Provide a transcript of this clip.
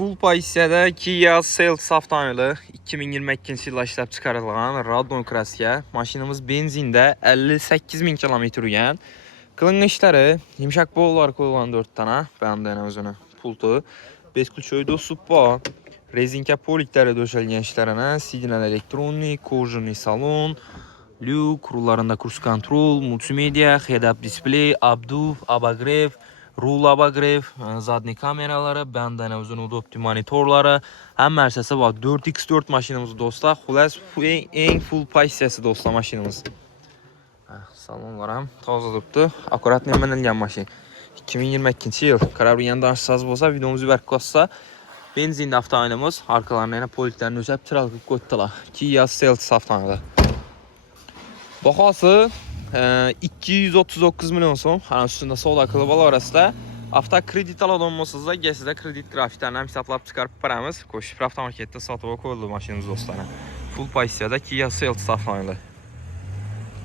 full pozisiyada Kia Seltos avtomobili 2022 yılda ishlab chiqarilgan Radon Kraska. Mashinamiz benzinde 58.000 km yurgan. Qilingan ishlari yumshoq bollar qo'yilgan 4 tane. Bandana o'zini pulti, beskulchoy do'stuppo, rezinka poliklari döşelgen ishlarini, signal elektronik, kojirniy salon, lyuk, rullarında cruise control, multimedia, head-up display, abduf, abagrev, rul abagrev, zadniy kameraları, bandana uzun udobli monitorları, hamma narsasi bor. 4x4 mashinamiz do'stlar. Xullas eng full pozitsiyasi do'stlar mashinamiz. Salonlar ham toza turibdi. Akkuratniy minilgan mashina. 2022 yil. Qaror yandan soz bo'lsa, videomizni berib qo'ysa, benzinli avtomobilimiz, arkalarına yana poliklarni o'chab chiral qilib qo'ydilar. Kia Seltos avtomobili. Bahosi 239 milyon so'm. Ana üstünde savdo qilib olarasizlar. Avto kredit oladigan bo'lsangiz, sizga kredit grafiklarni ham hisoblab chiqarib beramiz. Qo'shib avtomarketda sotib qo'yildi mashinamiz do'stlar. Full pozitsiyada Kia Seltos avtomobili.